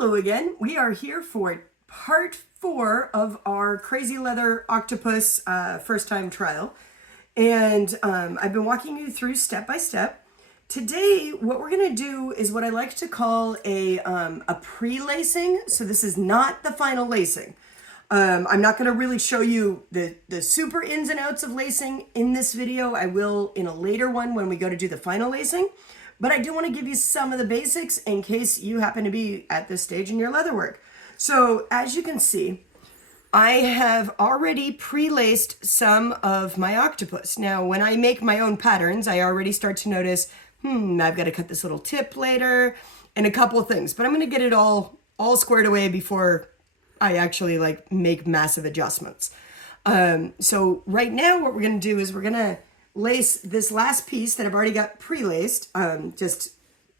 Hello again. We are here for part 4 of our Crazy Leather Octopus first time trial. And I've been walking you through step by step. Today, what we're going to do is what I like to call a pre-lacing. So this is not the final lacing. I'm not going to really show you the super ins and outs of lacing in this video. I will in a later one when we go to do the final lacing. But I do want to give you some of the basics in case you happen to be at this stage in your leatherwork. So as you can see, I have already pre-laced some of my octopus. Now, when I make my own patterns, I already start to notice, I've got to cut this little tip later and a couple of things. But I'm going to get it all squared away before I actually make massive adjustments. So right now what we're going to do is we're going to lace this last piece that I've already got pre-laced.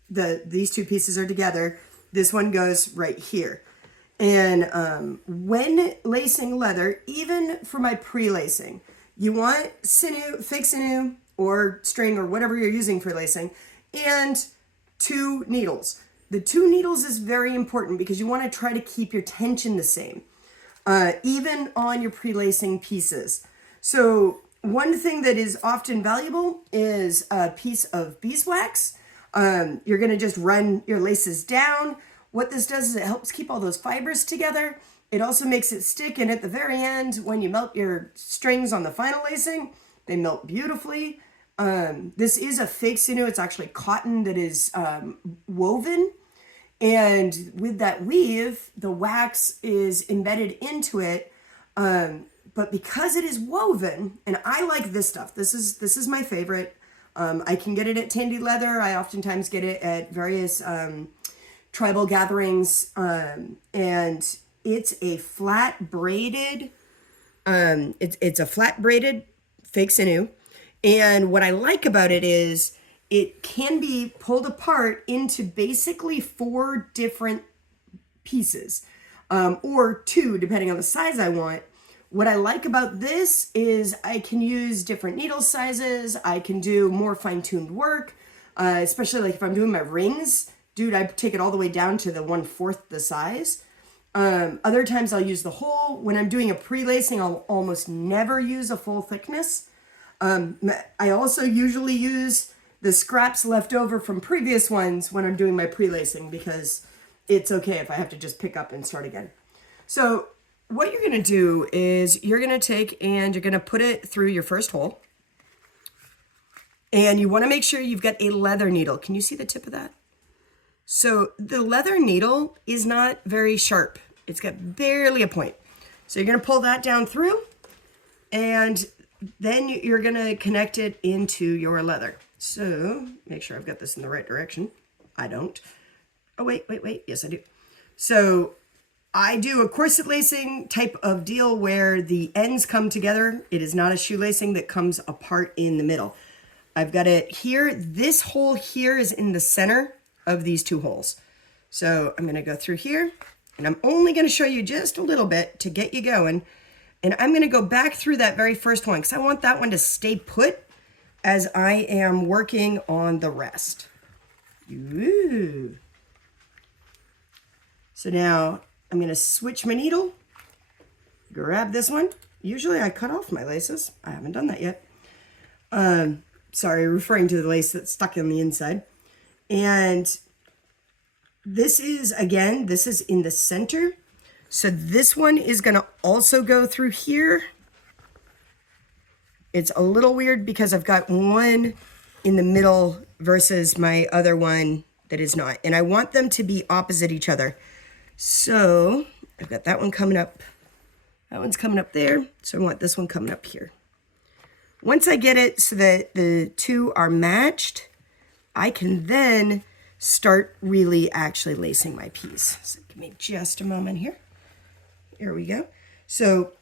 These two pieces are together. This one goes right here. And when lacing leather, even for my pre-lacing, you want sinew, fake sinew or string or whatever you're using for lacing, and 2 needles. The 2 needles is very important because you want to try to keep your tension the same, even on your pre-lacing pieces. So one thing that is often valuable is a piece of beeswax. You're going to just run your laces down. What this does is it helps keep all those fibers together. It also makes it stick, and at the very end, when you melt your strings on the final lacing, they melt beautifully. This is a fake sinew. It's actually cotton that is woven, and with that weave, the wax is embedded into it. But because it is woven, and I like this stuff, this is my favorite. I can get it at Tandy Leather. I oftentimes get it at various tribal gatherings, and it's a flat braided. It's a flat braided fake sinew, and what I like about it is it can be pulled apart into basically 4 different pieces, or 2 depending on the size I want. What I like about this is I can use different needle sizes. I can do more fine-tuned work, especially if I'm doing my rings. Dude, I take it all the way down to the 1/4 the size. Other times I'll use the whole. When I'm doing a pre-lacing, I'll almost never use a full thickness. I also usually use the scraps left over from previous ones when I'm doing my pre-lacing because it's okay if I have to just pick up and start again. So what you're going to do is you're going to take and you're going to put it through your first hole. And you want to make sure you've got a leather needle. Can you see the tip of that? So the leather needle is not very sharp. It's got barely a point. So you're going to pull that down through, and then you're going to connect it into your leather. So make sure I've got this in the right direction. I don't. Oh, wait. Yes, I do. So I do a corset lacing type of deal where the ends come together. It is not a shoelacing that comes apart in the middle. I've got it here. This hole here is in the center of these 2 holes. So I'm going to go through here, and I'm only going to show you just a little bit to get you going. And I'm going to go back through that very first one because I want that one to stay put as I am working on the rest. Ooh. So now I'm going to switch my needle, grab this one. Usually I cut off my laces. I haven't done that yet. Sorry, referring to the lace that's stuck on the inside. And this is, again, this is in the center. So this one is going to also go through here. It's a little weird because I've got one in the middle versus my other one that is not. And I want them to be opposite each other. So I've got that one coming up. That one's coming up there. So I want this one coming up here. Once I get it so that the 2 are matched, I can then start really actually lacing my piece. So give me just a moment here. Here we go. So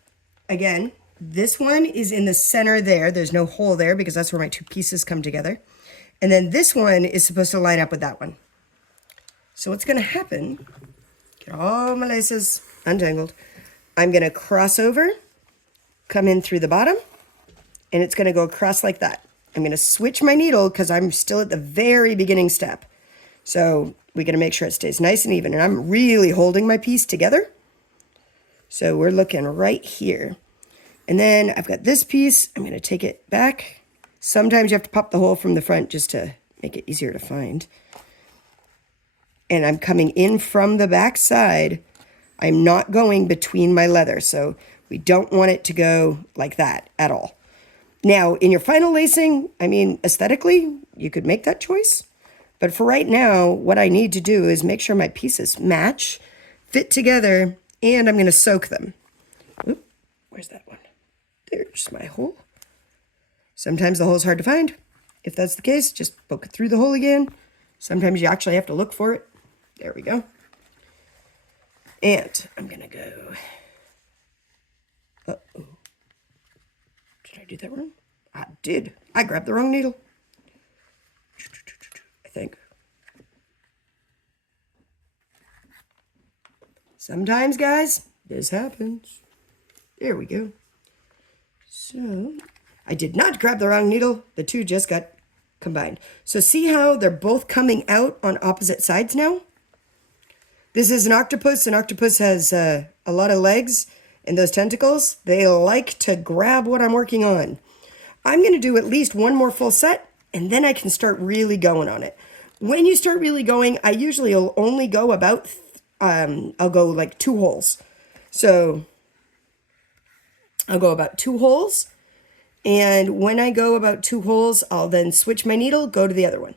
again, this one is in the center there. There's no hole there because that's where my 2 pieces come together. And then this one is supposed to line up with that one. So what's going to happen, get all my laces untangled, I'm going to cross over, come in through the bottom, and it's going to go across like that. I'm going to switch my needle because I'm still at the very beginning step. So We got to make sure it stays nice and even. And I'm really holding my piece together. So we're looking right here. And then I've got this piece. I'm going to take it back. Sometimes you have to pop the hole from the front just to make it easier to find. And I'm coming in from the back side. I'm not going between my leather. So we don't want it to go like that at all. Now, in your final lacing, I mean, aesthetically, you could make that choice. But for right now, what I need to do is make sure my pieces match, fit together, and I'm going to soak them. Oop, where's that one? There's my hole. Sometimes the hole is hard to find. If that's the case, just poke it through the hole again. Sometimes you actually have to look for it. There we go. And I'm going to go... Uh-oh. Did I do that wrong? I did. I grabbed the wrong needle. I think. Sometimes, guys, this happens. There we go. So, I did not grab the wrong needle. The two just got combined. So see how they're both coming out on opposite sides now? This is an octopus. An octopus has a lot of legs, and those tentacles, they like to grab what I'm working on. I'm going to do at least one more full set, and then I can start really going on it. When you start really going, I usually will only go about, I'll go like 2 holes. So I'll go about 2 holes. And when I go about 2 holes, I'll then switch my needle, go to the other one.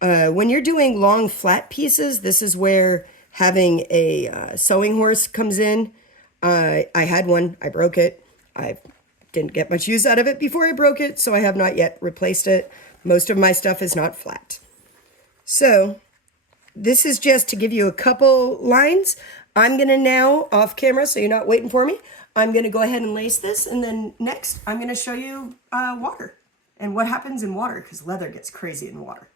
When you're doing long flat pieces, this is where having a sewing horse comes in. I had one, I broke it. I didn't get much use out of it before I broke it, so I have not yet replaced it. Most of my stuff is not flat. So this is just to give you a couple lines. I'm going to now, off camera, so you're not waiting for me, I'm going to go ahead and lace this, and then next I'm going to show you water and what happens in water, because leather gets crazy in water.